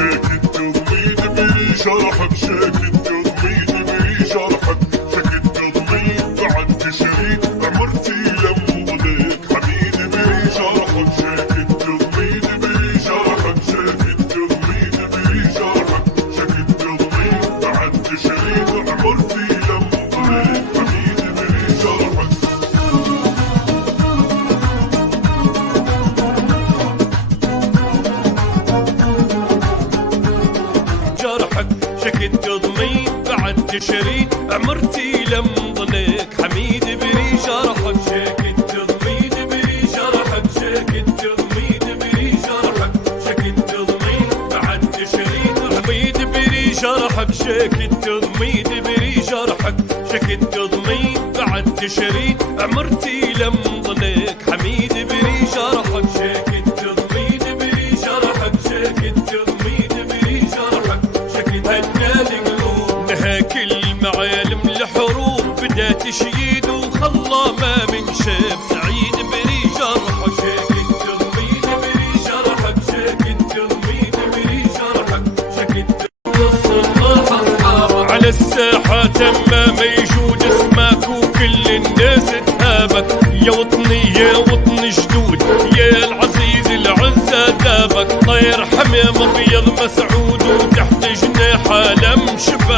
شاكت تضميد بري شرحك، شاكت تضميد بري شرحك، شاكت تضميد بعد تشريد عمرتي لم ضليك حميد بري شرحك، شاكت تضميد بري شرحك، شاكت تضميد بري شرحك، شاكت تضميد بعد تشريد عمرتي لم ضليك حميد بري شرحك. شكت ضمي بعد تشري عمرتي لم ضلك حميد بري شرحك، شكت ضمي بري شرحك، شكت ضمي بري شرحك، شكت ضمي بعد تشري حميد بري شرحك، شكت ضمي بري شرحك، شكت ضمي بعد تشري عمرتي لم ضلك حميد بري شرحك، شكت ضمي بري شرحك، شكت ضمي بري شرحك، نهى كل معالم الحروب بدا تشييد وخلى ما من شاف سعيد بري شرحك، شاكت تضميد بري شرحك، شاكت تضميد بري شرحك، شاكت الصباح اصحابك على الساحة تمام يجود اسمك وكل الناس تهابك، يا وطني يا وطن جدود يا العزيز العزة دابك، طير حمام ابيض مسعود وتحت جناح لم شباب.